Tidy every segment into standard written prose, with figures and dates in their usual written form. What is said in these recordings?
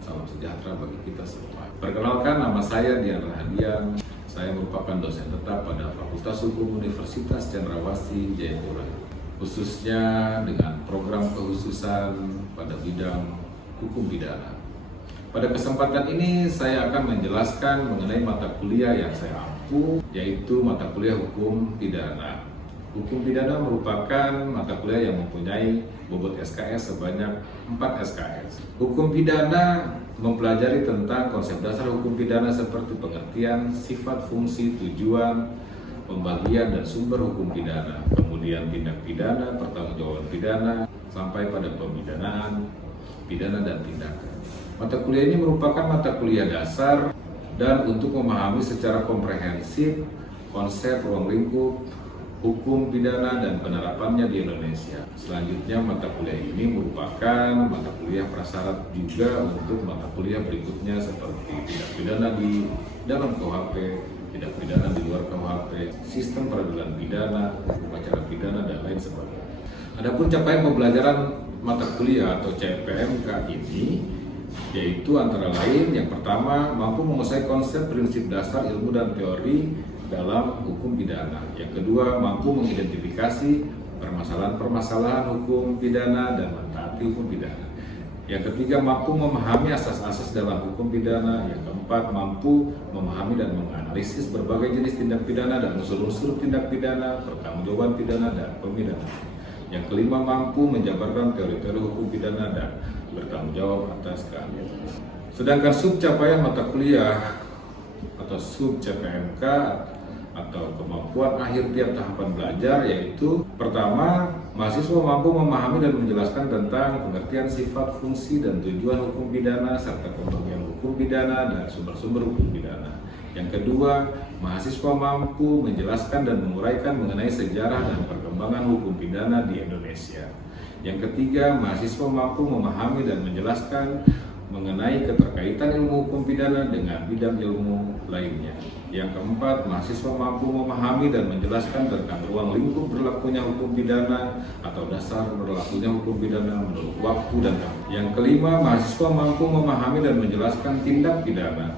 salam sejahtera bagi kita semua. Perkenalkan, nama saya Dian Rahadian. Saya merupakan dosen tetap pada Fakultas Hukum Universitas Cendrawasih Jayapura, khususnya dengan program kekhususan pada bidang hukum pidana. Pada kesempatan ini saya akan menjelaskan mengenai mata kuliah yang saya ampu, yaitu mata kuliah hukum pidana. Hukum pidana merupakan mata kuliah yang mempunyai bobot SKS sebanyak 4 SKS. Hukum pidana mempelajari tentang konsep dasar hukum pidana seperti pengertian, sifat, fungsi, tujuan, pembagian dan sumber hukum pidana, kemudian tindak pidana, pertanggungjawaban pidana, sampai pada pemidanaan, pidana dan tindakan. Mata kuliah ini merupakan mata kuliah dasar dan untuk memahami secara komprehensif konsep ruang lingkup hukum pidana dan penerapannya di Indonesia. Selanjutnya, mata kuliah ini merupakan mata kuliah prasyarat juga untuk mata kuliah berikutnya seperti tindak pidana di dalam KUHP, tindak pidana di luar KUHP, sistem peradilan pidana, upacara pidana, dan lain sebagainya. Adapun capaian pembelajaran mata kuliah atau CPMK ini yaitu antara lain yang pertama, mampu menguasai konsep prinsip dasar ilmu dan teori dalam hukum pidana. Yang kedua, mampu mengidentifikasi permasalahan-permasalahan hukum pidana dan mentaati hukum pidana. Yang ketiga, mampu memahami asas-asas dalam hukum pidana. Yang keempat, mampu memahami dan menganalisis berbagai jenis tindak pidana dan unsur-unsur tindak pidana, pertanggungjawaban pidana dan pemidanaan. Yang kelima, mampu menjabarkan teori-teori hukum pidana dan bertanggung jawab atas keadilan. Sedangkan sub capaian mata kuliah atau sub CPMK atau kemampuan akhir tiap tahapan belajar yaitu pertama, mahasiswa mampu memahami dan menjelaskan tentang pengertian sifat, fungsi, dan tujuan hukum pidana serta pembagian hukum pidana dan sumber-sumber hukum pidana. Yang kedua, mahasiswa mampu menjelaskan dan menguraikan mengenai sejarah dan perkembangan hukum pidana di Indonesia. Yang ketiga, mahasiswa mampu memahami dan menjelaskan mengenai keterkaitan ilmu hukum pidana dengan bidang ilmu lainnya. Yang keempat, mahasiswa mampu memahami dan menjelaskan tentang ruang lingkup berlakunya hukum pidana atau dasar berlakunya hukum pidana menurut waktu dan tempat. Yang kelima, mahasiswa mampu memahami dan menjelaskan tindak pidana.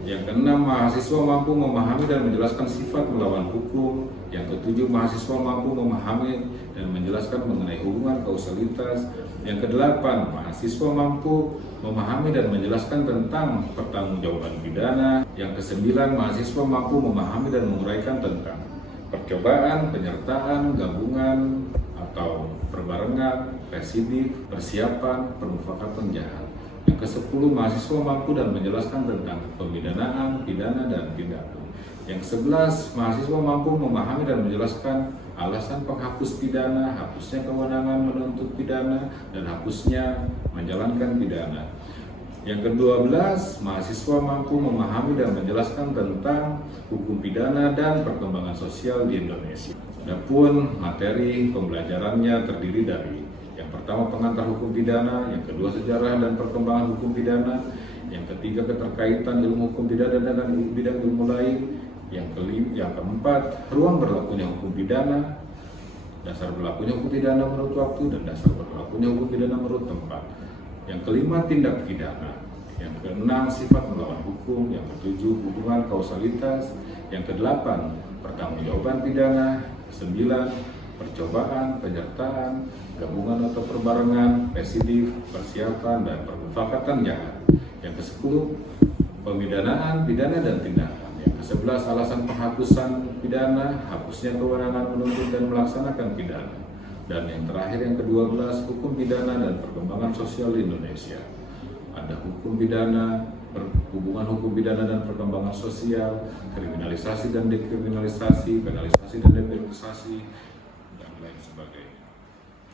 Yang keenam, mahasiswa mampu memahami dan menjelaskan sifat melawan hukum. Yang ketujuh, mahasiswa mampu memahami dan menjelaskan mengenai hubungan kausalitas. Yang kedelapan, mahasiswa mampu memahami dan menjelaskan tentang pertanggungjawaban pidana. Yang kesembilan, mahasiswa mampu memahami dan menguraikan tentang percobaan, penyertaan, gabungan atau perbarengan, residif, persiapan, permufakatan jahat. Yang ke-10, mahasiswa mampu dan menjelaskan tentang pemidanaan, pidana, dan tindakan. Yang 11, mahasiswa mampu memahami dan menjelaskan alasan penghapus pidana, hapusnya kewenangan menuntut pidana, dan hapusnya menjalankan pidana. Yang ke-12, mahasiswa mampu memahami dan menjelaskan tentang hukum pidana dan perkembangan sosial di Indonesia. Adapun materi pembelajarannya terdiri dari yang pertama pengantar hukum pidana, yang kedua sejarah dan perkembangan hukum pidana, yang ketiga keterkaitan ilmu hukum pidana dengan bidang ilmu lain, yang keempat ruang berlakunya hukum pidana, dasar berlakunya hukum pidana menurut waktu dan dasar berlakunya hukum pidana menurut tempat. Yang kelima tindak pidana, yang keenam sifat melawan hukum, yang ketujuh hubungan kausalitas, yang kedelapan pertanggungjawaban pidana, kesembilan percobaan, penyertaan, gabungan atau perbarengan, residif, persiapan, dan permufakatan jahat. Yang ke-10, pemidanaan, pidana, dan tindakan. Yang ke-11, alasan penghapusan pidana, hapusnya kewenangan menuntut dan melaksanakan pidana. Dan yang terakhir, yang ke-12, hukum pidana dan perkembangan sosial di Indonesia. Ada hukum pidana, hubungan hukum pidana dan perkembangan sosial, kriminalisasi dan dekriminalisasi, penalisasi dan dekriminalisasi, dan lain sebagainya.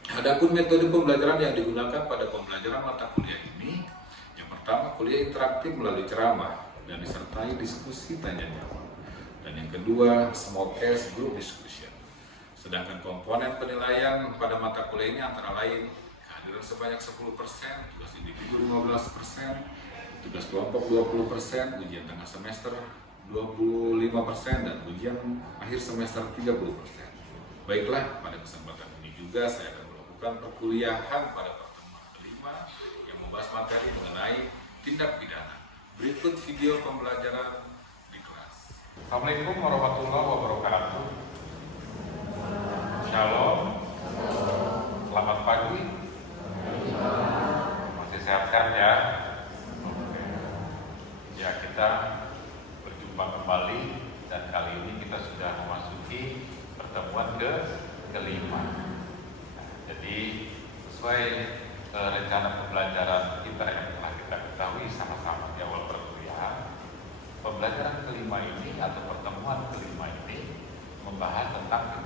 Adapun metode pembelajaran yang digunakan pada pembelajaran mata kuliah ini, yang pertama kuliah interaktif melalui ceramah dan disertai diskusi tanya jawab. Dan yang kedua small case group discussion. Sedangkan komponen penilaian pada mata kuliah ini antara lain kehadiran sebanyak 10%, tugas individu 15%, tugas kelompok 20%, ujian tengah semester 25%, dan ujian akhir semester 30%. Baiklah, pada kesempatan ini juga saya akan melakukan perkuliahan pada pertemuan kelima yang membahas materi mengenai tindak pidana. Berikut video pembelajaran di kelas. Assalamualaikum warahmatullahi wabarakatuh. Shalom. Selamat pagi. Masih sehat-sehat ya? Oke. Ya, kita berjumpa kembali dan kali ini kita sudah memasuki pertemuan kelima. Nah, jadi sesuai rencana pembelajaran kita yang telah kita ketahui sama-sama di awal perkuliahan, pembelajaran kelima ini atau pertemuan kelima ini membahas tentang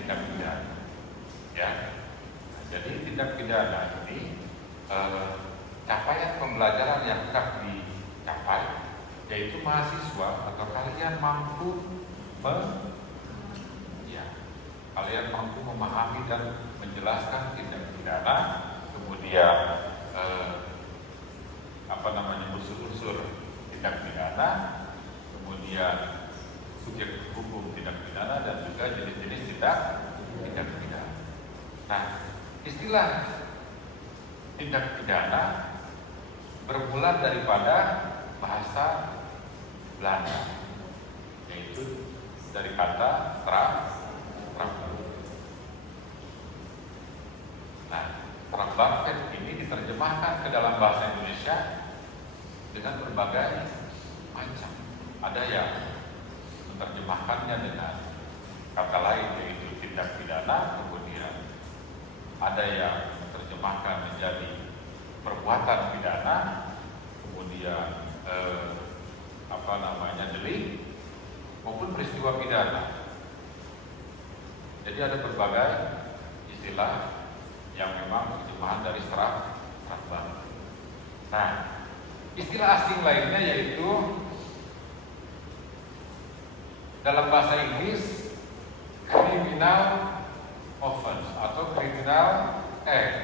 tindak pidana. Ya, nah, jadi tindak pidana ini capaian pembelajaran yang akan dicapai yaitu mahasiswa atau kalian mampu kalian mampu memahami dan menjelaskan tindak pidana, kemudian unsur-unsur tindak pidana, kemudian subjek hukum tindak pidana dan juga jenis-jenis tindak pidana. Nah, istilah tindak pidana bermula daripada bahasa Belanda, yaitu dari kata strafbaar. Nah, strafbaar ini diterjemahkan ke dalam bahasa Indonesia dengan berbagai macam. Ada yang menerjemahkannya dengan kata lain yaitu tindak pidana, kemudian ada yang menerjemahkan menjadi perbuatan pidana, kemudian delik maupun peristiwa pidana. Jadi ada berbagai istilah yang memang terjemahan dari strafbaar. Nah, istilah asing lainnya yaitu dalam bahasa Inggris criminal offense atau criminal act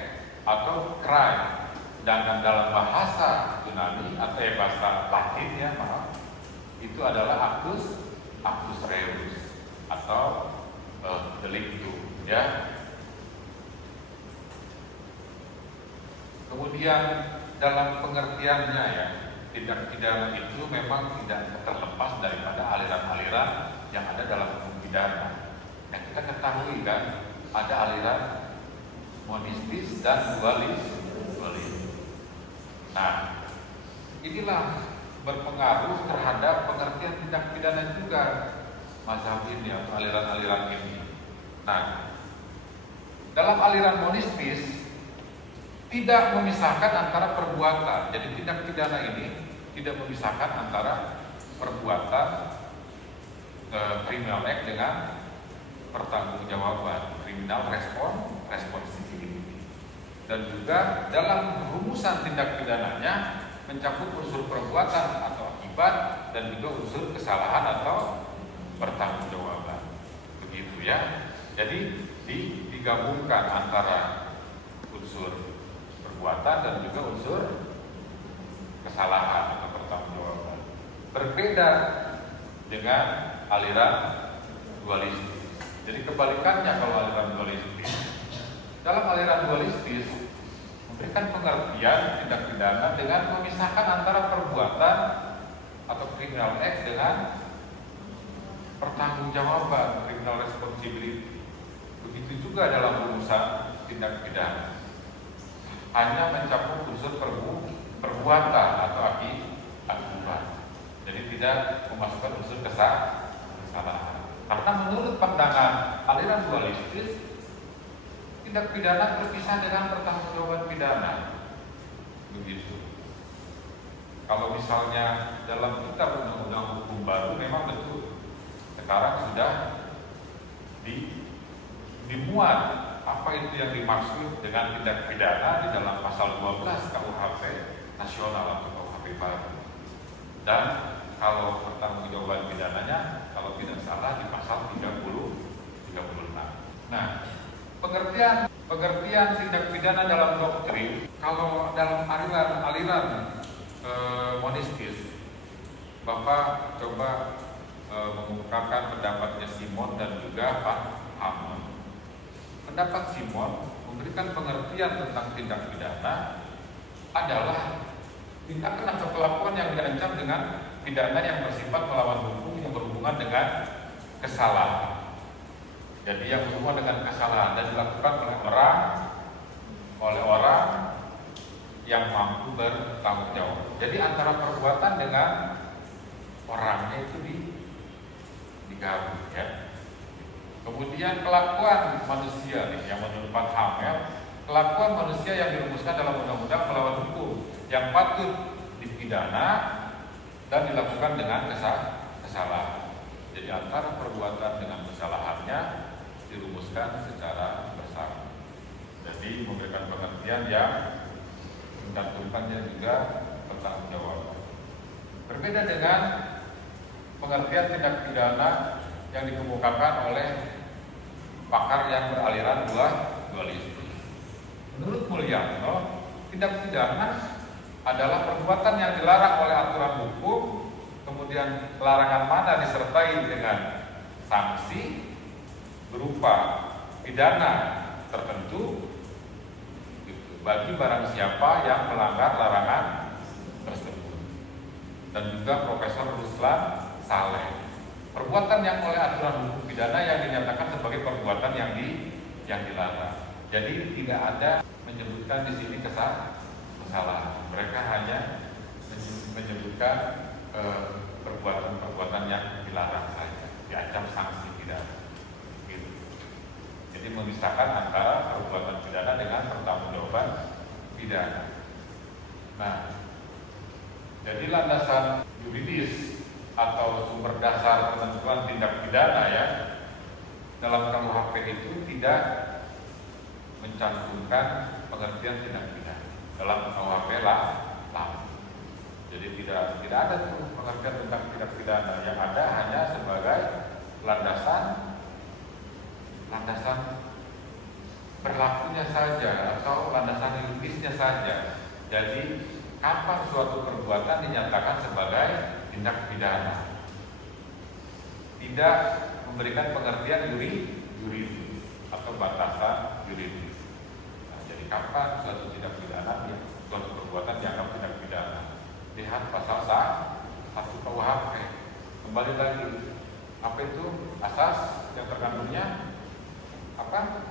atau crime. Sedangkan dalam bahasa Yunani atau bahasa Latin itu adalah actus reus atau delictu, ya. Kemudian dalam pengertiannya ya, tindak pidana itu memang tidak terlepas daripada aliran-aliran yang ada dalam hukum pidana. Yang kita ketahui kan, ada aliran monistis dan dualis. Nah, inilah berpengaruh terhadap pengertian tindak pidana juga mazhab ini atau aliran-aliran ini. Nah, dalam aliran monistis tidak memisahkan antara perbuatan. Jadi tindak pidana ini tidak memisahkan antara perbuatan criminal act dengan pertanggungjawaban, criminal responsibility. Dan juga dalam rumusan tindak pidananya mencakup unsur perbuatan atau akibat dan juga unsur kesalahan atau pertanggungjawaban. Begitu ya. Jadi digabungkan antara unsur perbuatan dan juga unsur kesalahan atau pertanggungjawaban. Berbeda dengan aliran dualistis. Jadi kebalikannya kalau aliran dualistis. Dalam aliran dualistis memberikan pengertian tindak pidana dengan memisahkan antara perbuatan atau criminal act dengan pertanggungjawaban, criminal responsibility. Begitu juga dalam rumusan tindak pidana. Hanya mencakup unsur perbuatan atau akibat. Jadi tidak memasukkan unsur kesalahan. Karena menurut pandangan aliran dualistis, tindak pidana terpisah dengan pertanggungjawaban pidana. Begitu. Kalau misalnya dalam kitab undang-undang hukum baru memang betul. Sekarang sudah dimuat apa itu yang dimaksud dengan tindak pidana di dalam pasal 12 KUHP nasional atau KUHP baru. Dan kalau pertanggungjawaban pidananya kalau tidak salah di pasal 36. Nah, pengertian tindak pidana dalam doktrin, kalau dalam aliran monistis, Bapak coba mengungkapkan pendapatnya Simon dan juga Van Hammond. Pendapat Simon memberikan pengertian tentang tindak pidana adalah tindakan atau kelakuan yang diancam dengan pidana yang bersifat melawan hukum yang berhubungan dengan kesalahan. Jadi yang berhubungan dengan kesalahan dan dilakukan oleh orang yang mampu bertanggung jawab. Jadi antara perbuatan dengan orangnya itu digabung ya. Kemudian kelakuan manusia nih, yang menurut Pak Hamel, kelakuan manusia yang dirumuskan dalam undang-undang melawan hukum yang patut dipidana dan dilakukan dengan kesalahan. Jadi antara perbuatan dengan kesalahannya dirumuskan secara bersama. Jadi memberikan pengertian yang mencantumkannya juga bertanggung jawab. Berbeda dengan pengertian tindak pidana yang dikemukakan oleh pakar yang beraliran dualistis. Menurut Mulyanto, tindak pidana adalah perbuatan yang dilarang oleh aturan hukum, kemudian larangan mana disertai dengan sanksi berupa pidana tertentu bagi barang siapa yang melanggar larangan tersebut. Dan juga Profesor Ruslan Saleh, perbuatan yang oleh aturan hukum pidana yang dinyatakan sebagai perbuatan yang dilarang. Jadi tidak ada menyebutkan di sini kesalahan. Mereka hanya menyebutkan perbuatan-perbuatan yang dilarang saja, diancam sanksi pidana. Gitu. Jadi memisahkan antara perbuatan pidana dengan pertanggungjawaban pidana. Nah, jadi landasan yuridis atau sumber dasar penentuan tindak pidana ya dalam KUHP itu tidak mencantumkan pengertian tindak pidana dalam KUHP lama. Jadi tidak ada tuh pengertian tentang tindak pidana, yang ada hanya sebagai landasan berlakunya saja atau landasan yuridisnya saja. Jadi kapan suatu perbuatan dinyatakan sebagai tindak pidana, tidak memberikan pengertian yuridis atau batasan yuridis. Nah, jadi kapan suatu tindak pidana, suatu perbuatan dianggap tindak pidana? Lihat pasal 1 KUHP. Kembali lagi, apa itu asas yang terkandungnya? Apa?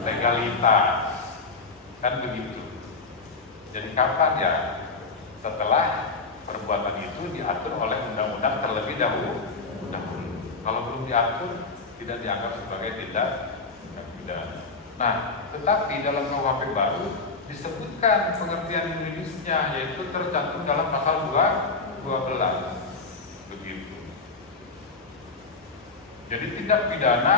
Legalitas, kan begitu. Jadi kapan ya? Setelah perbuatan itu diatur oleh undang-undang terlebih dahulu. Kalau belum diatur, tidak dianggap sebagai tindak pidana. Nah, tetapi dalam KUHP baru disebutkan pengertian yuridisnya, yaitu tercantum dalam pasal 12. Begitu. Jadi tindak pidana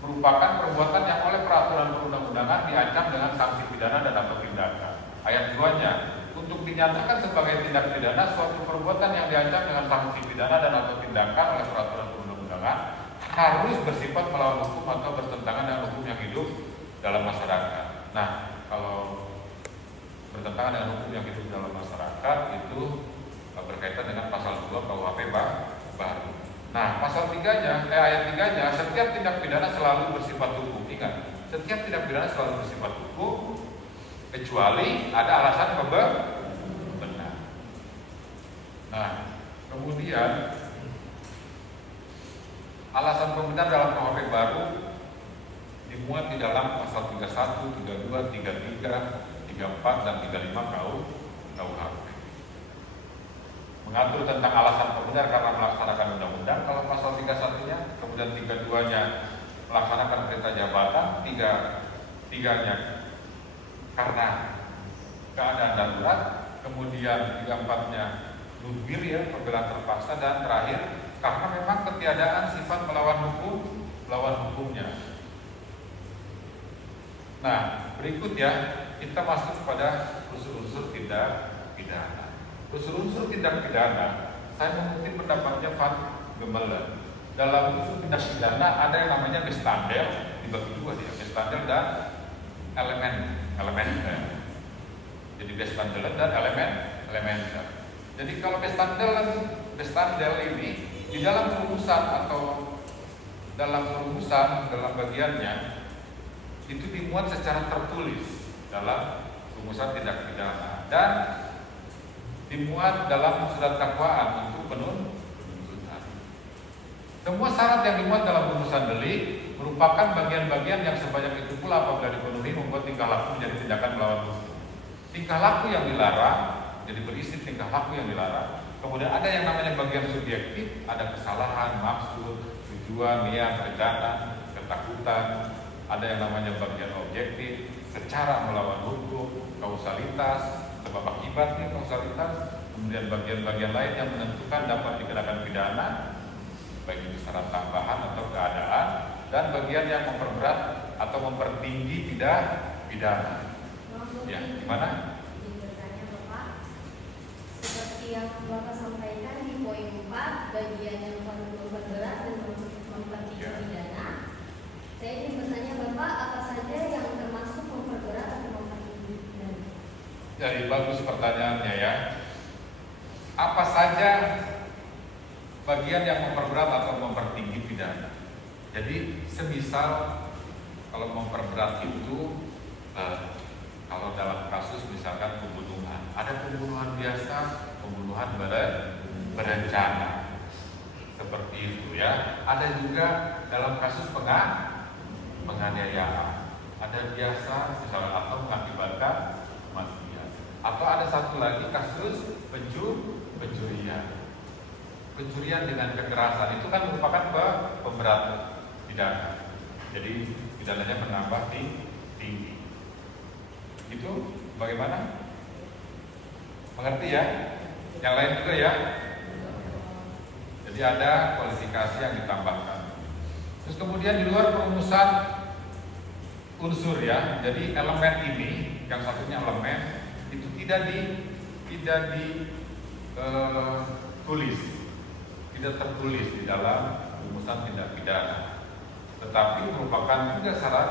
merupakan perbuatan yang oleh peraturan perundang-undangan diancam dengan sanksi pidana dan atau tindakan. Ayat 2-nya, untuk dinyatakan sebagai tindak pidana suatu perbuatan yang diancam dengan sanksi pidana dan atau tindakan oleh peraturan perundang-undangan harus bersifat melawan hukum atau bertentangan dengan hukum yang hidup dalam masyarakat. Nah, kalau bertentangan dengan hukum yang hidup dalam masyarakat itu berkaitan dengan pasal 2 KUHP baru. Nah, pasal 3-nya, ayat 3-nya, setiap tindak pidana selalu bersifat hukum. Ingat, setiap tindak pidana selalu bersifat hukum kecuali ada alasan benar. Nah, kemudian alasan pembenar dalam KUHP baru dimuat di dalam pasal 31, 32, 33, 34 dan 35 KUHP. Mengatur tentang alasan pembenar karena melaksanakan undang-undang kalau pasal 31-nya, kemudian 32-nya melaksanakan perintah jabatan, 3-nya karena keadaan darurat, kemudian 34-nya nudbir ya, pembelaan terpaksa, dan terakhir karena memang ketiadaan sifat melawan hukumnya. Nah, berikut ya, kita masuk pada unsur-unsur tindak pidana. Unsur-unsur tindak pidana, saya mengutip pendapatnya Van Gemelen. Dalam unsur tindak pidana ada yang namanya bestandel, dibagi dua dia, bestandel dan elemen. Jadi bestandel dan elemen. Jadi kalau bestandel ini di dalam rumusan atau dalam bagiannya itu dimuat secara tertulis dalam rumusan tindak pidana. dan dimuat dalam surat dakwaan untuk penuntutan. Semua syarat yang dimuat dalam putusan delik merupakan bagian-bagian yang sebanyak itu pula apabila dipenuhi membuat tingkah laku menjadi tindakan melawan hukum. Tingkah laku yang dilarang jadi berisi tingkah laku yang dilarang. Kemudian ada yang namanya bagian subjektif, ada kesalahan, maksud, tujuan, niat, rencana, ketakutan. Ada yang namanya bagian objektif, secara melawan hukum, kausalitas, sebab akibatnya kausalitas. Kemudian bagian-bagian lain yang menentukan dapat dikenakan pidana, baik itu syarat tambahan atau keadaan, dan bagian yang memperberat atau mempertinggi pidana. Ya, gimana? Bertanya Bapak, seperti yang Bapak sampaikan di poin 4, bagian yang memperberat dan mempertinggi pidana. Saya ingin bertanya Bapak, apa saja yang termasuk memperberat atau mempertinggi pidana? Jadi bagus pertanyaannya ya. Apa saja bagian yang memperberat atau mempertinggi pidana? Jadi semisal kalau memperberat itu kalau dalam kasus misalkan pembunuhan, ada pembunuhan biasa, pembunuhan berencana, seperti itu ya. Ada juga dalam kasus penganiayaan, ada biasa misalnya atau mengakibatkan kematian. Atau ada satu lagi kasus pencurian dengan kekerasan, itu kan merupakan pemberat pidana. Jadi pidananya menambah tinggi. Itu bagaimana? Mengerti ya? Yang lain juga ya? Jadi ada kualifikasi yang ditambahkan. Terus kemudian di luar perumusan unsur ya. Jadi elemen ini, yang satunya elemen itu tidak tertulis di dalam rumusan tindak pidana, tetapi merupakan juga syarat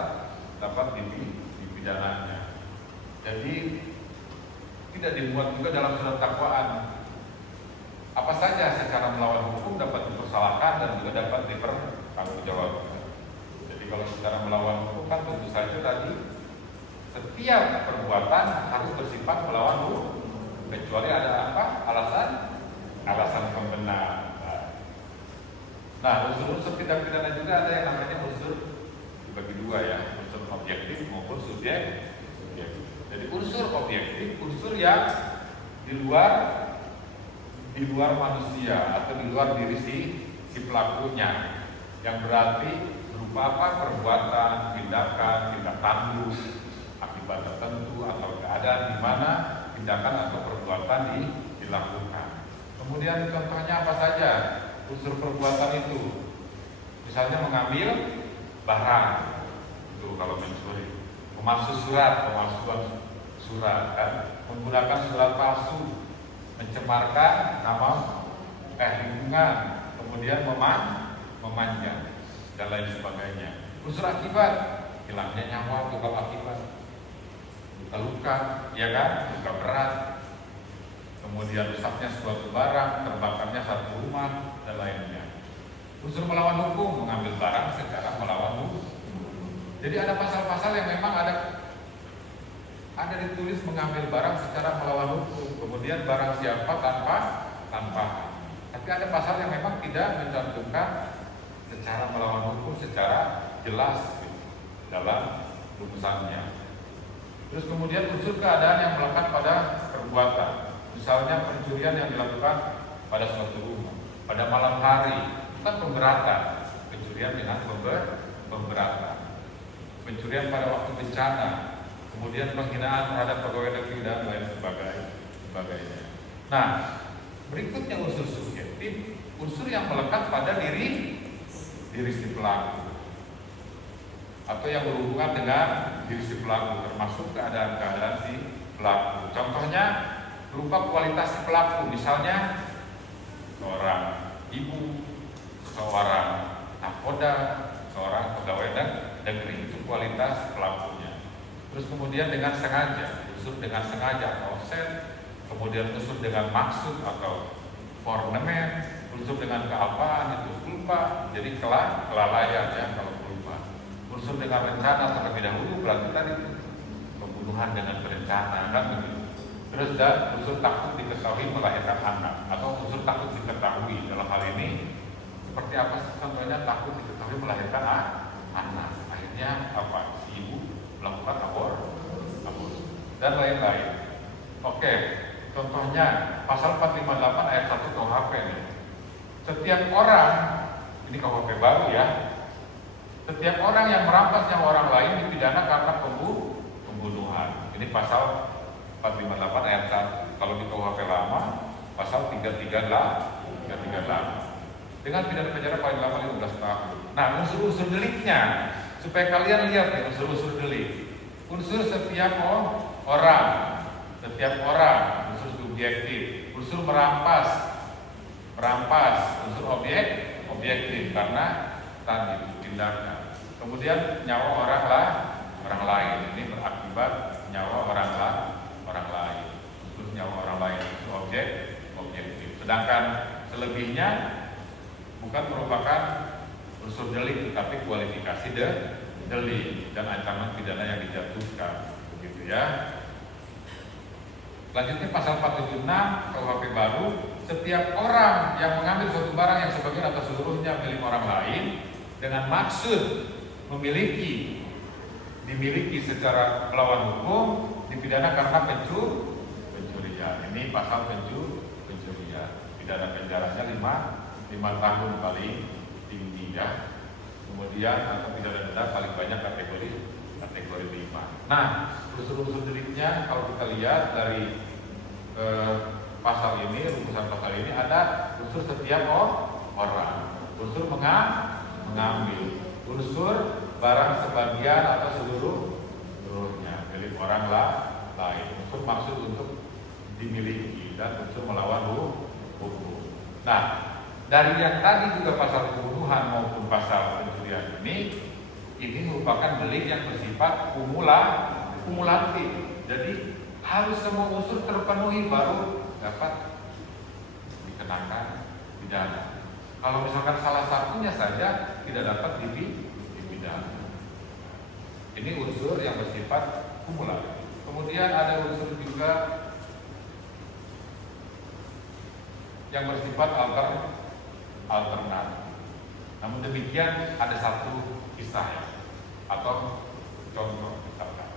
dapat dipidananya. Jadi tidak dimuat juga dalam surat dakwaan. Apa saja secara melawan hukum dapat dipersalahkan dan juga dapat dipertanggungjawabkan. Jadi kalau secara melawan hukum kan tentu saja tadi setiap perbuatan harus bersifat melawan hukum, kecuali ada apa? Alasan pembenar. Nah, unsur-unsur tindak pidana juga ada yang namanya unsur dibagi dua ya, unsur objektif maupun subjektif. Jadi unsur objektif, unsur yang di luar manusia atau di luar diri si pelakunya, yang berarti berupa apa? Perbuatan, tindak tanduk, akibat tertentu atau keadaan di mana tindakan atau perbuatan dilakukan. Kemudian contohnya apa saja unsur perbuatan itu? Misalnya mengambil barang, itu kalau mencuri, pemalsu pemalsuan surat kan, menggunakan surat palsu, mencemarkan nama lingkungan, kemudian memanjang dan lain sebagainya. Unsur akibat, hilangnya nyawa itu akibat, luka, ya kan, luka berat, kemudian rusaknya suatu barang, terbakarnya satu rumah dan lainnya. Unsur melawan hukum, mengambil barang secara melawan hukum. Jadi ada pasal-pasal yang memang ada ditulis mengambil barang secara melawan hukum, kemudian barang siapa tanpa. Tapi ada pasal yang memang tidak mencantumkan secara melawan hukum secara jelas dalam rumusannya. Terus kemudian unsur keadaan yang melekat pada perbuatan, misalnya pencurian yang dilakukan pada suatu rumah pada malam hari, itu kan pemberatan, pencurian dengan pemberatan. Pencurian pada waktu bencana, kemudian penghinaan terhadap pegawai negeri dan lain sebagainya. Nah, berikutnya unsur subjektif, unsur yang melekat pada diri si pelaku atau yang berhubungan dengan diri si pelaku, termasuk keadaan-keadaan si pelaku. Contohnya berupa kualitas si pelaku, misalnya seorang ibu, seorang nakoda, seorang pegawai negeri, itu kualitas pelakunya. Terus kemudian dengan sengaja, unsur dengan sengaja atau offset, kemudian unsur dengan maksud atau ornamen, unsur dengan keapaan itu culpa, jadi kelalaian ya kalau culpa. Unsur dengan rencana terlebih dahulu berarti tadi pembunuhan dengan berencana kan begitu. Terus dan unsur takut diketahui melahirkan anak, atau unsur takut diketahui dalam hal ini seperti apa sih? Contohnya takut diketahui melahirkan anak, akhirnya apa? Si ibu melakukan abortus dan lain-lain. Oke, contohnya pasal 458 ayat 1 KUHP nih. Setiap orang, ini KUHP baru ya, setiap orang yang merampas nyawa orang lain dipidana karena pembunuhan. Ini pasal 458 ayat 1. Kalau di KUHP lama, pasal 338 dengan pidana penjara paling lama 15 tahun. Nah, unsur-unsur deliknya supaya kalian lihat ya, unsur-unsur delik. Unsur setiap orang, unsur subjektif, unsur merampas, unsur objektif karena tadi tindakan. Kemudian nyawa orang lain, ini berakibat nyawa orang lain, unsur nyawa orang lain, unsur objektif. Sedangkan selebihnya bukan merupakan unsur delik, tetapi kualifikasi delik dan ancaman pidana yang dijatuhkan, begitu ya. Selanjutnya pasal 476 KUHP baru, setiap orang yang mengambil suatu barang yang sebagian atau seluruhnya milik orang lain dengan maksud dimiliki secara melawan hukum dipidana karena pencurian. Ini pasal pencurian, pidana penjaranya 5 tahun paling tinggi ya. Kemudian atau pidana denda paling banyak kategori 5. Nah, unsur-unsur deliknya kalau kita lihat dari pasal ini, rumusan pasal ini ada unsur setiap orang, unsur mengambil, unsur barang sebagian atau seluruhnya milik orang lain, unsur maksud untuk dimiliki dan unsur melawan hukum. Nah, dari yang tadi juga pasal pembunuhan maupun pasal pencurian ini merupakan delik yang bersifat kumulatif. Jadi harus semua unsur terpenuhi baru dapat dikenakan pidana. Kalau misalkan salah satunya saja tidak dapat dipidana. Ini unsur yang bersifat kumulatif. Kemudian ada unsur juga yang bersifat alternatif. Namun demikian ada satu kisah ya, atau contoh misalkan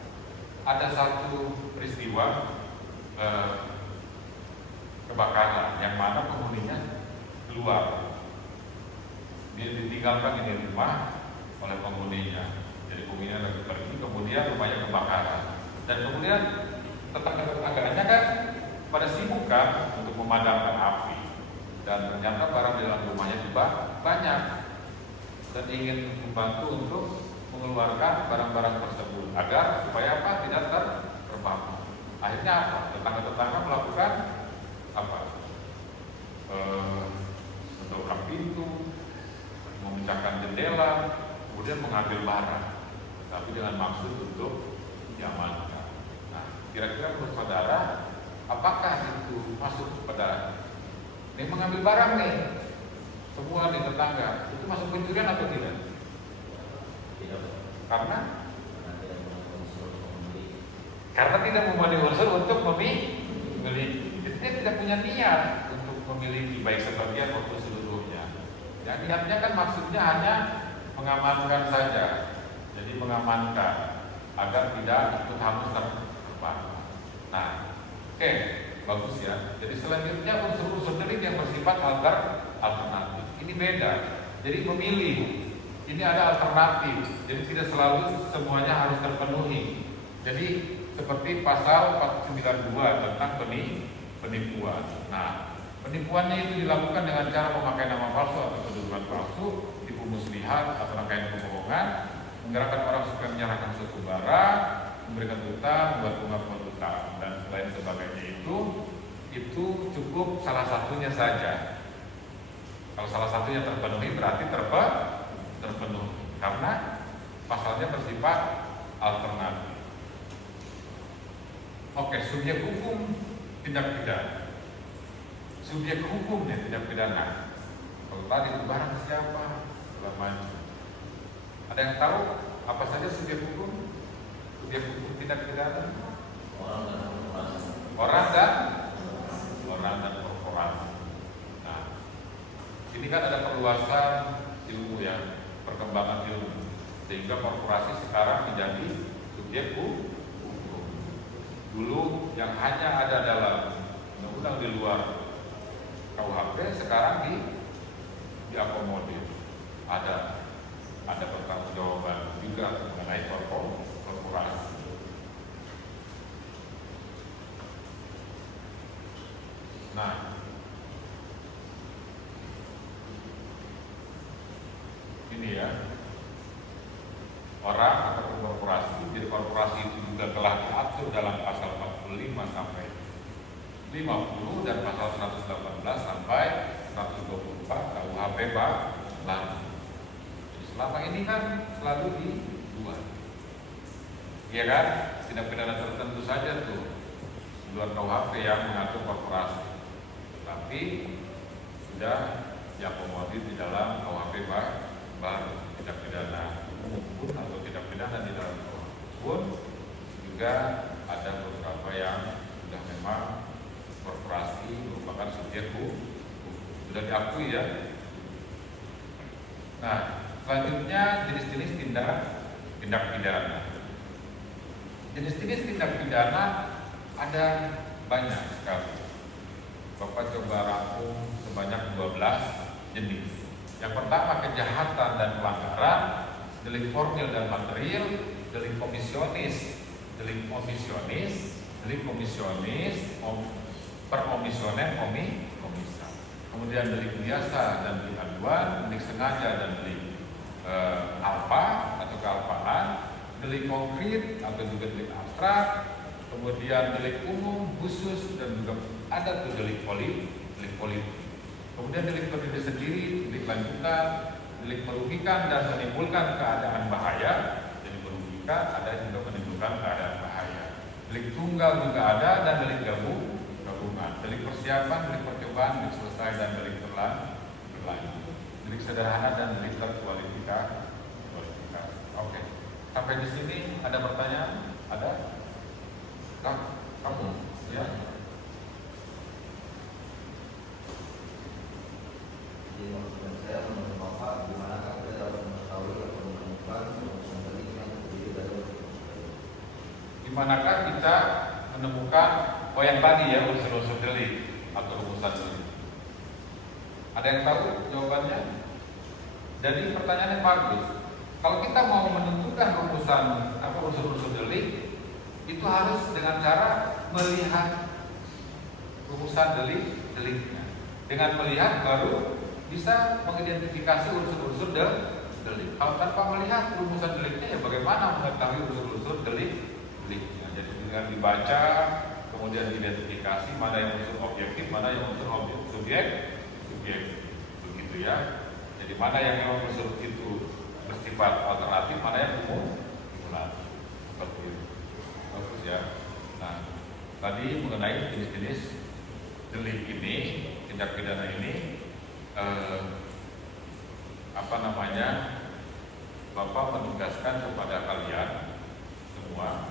ada satu peristiwa kebakaran yang mana penghuninya keluar, dia ditinggalkan di rumah oleh penghuninya. Jadi penghuninya lagi pergi, kemudian rumahnya kebakaran dan kemudian tetangga-tetangganya kan pada sibuk kan untuk memadamkan api. Dan ternyata barang di dalam rumahnya juga banyak dan ingin membantu untuk mengeluarkan barang-barang tersebut agar supaya apa? Tidak terbakar. Akhirnya apa? Tetangga-tetangga melakukan apa? Mendobrak pintu, memecahkan jendela, kemudian mengambil barang, tapi dengan maksud untuk diamankan. Nah, kira-kira menurut saudara, apakah itu masuk kepada ini mengambil barang nih, semua nih tetangga, itu masuk pencurian atau tidak? Tidak. Karena tidak memenuhi unsur untuk memiliki. Jadi dia tidak punya niat untuk memiliki baik sebagian maupun seluruhnya. Yang niatnya kan maksudnya hanya mengamankan saja. Jadi mengamankan agar tidak ikut hangus terbakar. Nah, oke. Bagus ya. Jadi selanjutnya unsur-unsur delik yang bersifat alternatif. Ini beda. Jadi memilih. Ini ada alternatif. Jadi tidak selalu semuanya harus terpenuhi. Jadi seperti pasal 492 tentang penipuan. Nah, penipuannya itu dilakukan dengan cara memakai nama palsu atau kedudukan palsu, tipu muslihat atau rangkaian kebohongan, menggerakkan orang supaya menyerahkan suatu barang, memberikan utang, membuat pengakuan utang dan lain sebagainya itu cukup salah satunya saja. Kalau salah satunya terpenuhi berarti terpenuhi karena pasalnya bersifat alternatif. Oke, subjek hukum tindak pidana. Subjek hukumnya tindak pidana. Kalau tadi itu barang siapa, segala macam. Ada yang tahu apa saja subjek hukum? Subjek hukum tindak pidana? Orang dan korporasi. orang dan korporasi. Nah, ini kan ada perluasan ilmu ya, perkembangan ilmu, sehingga korporasi sekarang menjadi subjek hukum. Dulu yang hanya ada dalam undang-undang di luar KUHP, sekarang diakomodir. Ada pertanggungjawaban juga mengenai korporasi. Nah, ini ya, orang atau korporasi, jadi korporasi itu juga telah diatur dalam pasal 45 sampai 50 dan pasal 118 sampai 124 KUHP Baru. Selama ini kan selalu dibuat, ya kan? Tindak pidana tertentu saja tuh di luar KUHP yang mengatur korporasi, tapi sudah diakomodir di dalam KUHP baru. Tindak pidana umum pun atau tindak pidana di dalam KUHP pun juga ada beberapa yang sudah memang korporasi merupakan subjek hukum, sudah diakui ya. Nah, selanjutnya jenis-jenis tindak pidana. Jenis-jenis tindak pidana ada banyak sekali. Bapak coba rangkum sebanyak 12 jenis. Yang pertama, kejahatan dan pelanggaran, delik formil dan material, delik komisionis, perkomisioner, komisar. Kemudian delik biasa dan delik aduan, delik sengaja dan delik alfa atau kealpaan, delik konkret atau juga delik abstrak, kemudian delik umum, khusus, dan juga ada tuh delik politik. Kemudian delik berdiri sendiri, delik lanjutan, delik merugikan dan menimbulkan keadaan bahaya. Jadi merugikan ada juga menimbulkan keadaan bahaya. Delik tunggal juga ada dan delik gabungan. Delik persiapan, delik percobaan, delik selesai dan delik berlanjut. Delik sederhana dan delik terkualifikasi. Oke. Sampai di sini ada pertanyaan? Ada? Kamu? Ya. Jadi maksud saya menurut Bapak, gimana kita dapat mengetahui atau menemukan rumusan delik yang terdiri dari Dimanakah kita menemukan yang tadi ya, unsur-unsur delik atau rumusan delik? Ada yang tahu jawabannya? Jadi pertanyaannya bagus. Kalau kita mau menentukan rumusan unsur-unsur delik, itu harus dengan cara melihat rumusan deliknya. Dengan melihat baru bisa mengidentifikasi unsur-unsur delik. Kalau tanpa melihat rumusan deliknya, ya bagaimana mengetahui unsur-unsur deliknya? Jadi dengan dibaca, kemudian identifikasi mana yang unsur objektif, mana yang unsur subjek, begitu ya. Jadi mana yang unsur itu bersifat alternatif, mana yang kumulatif, seperti itu. Bagus ya. Nah, tadi mengenai jenis-jenis delik ini, tindak pidana ini, Bapak menugaskan kepada kalian semua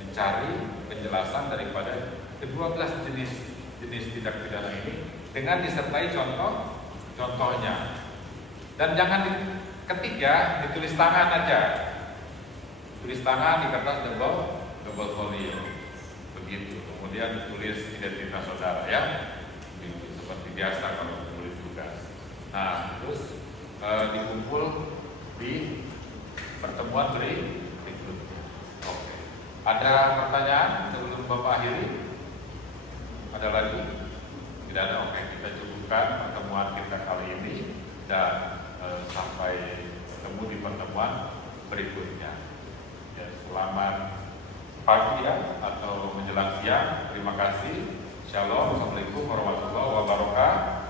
mencari penjelasan daripada ke-12 jenis tindak pidana ini dengan disertai contohnya. Dan jangan diketik ya, ditulis tangan aja. Tulis tangan di kertas double folio. Begitu. Kemudian ditulis identitas saudara ya. Begitu, seperti biasa kalau menulis tugas. Nah, terus dikumpul di pertemuan berikutnya. Oke. Ada pertanyaan sebelum Bapak akhiri? Ada lagi? Tidak ada. Oke, kita cukupkan pertemuan kita kali ini dan sampai ketemu di pertemuan berikutnya. Ya, selamat pagi ya atau menjelang siang. Terima kasih. Shalom. Assalamualaikum warahmatullahi wabarakatuh.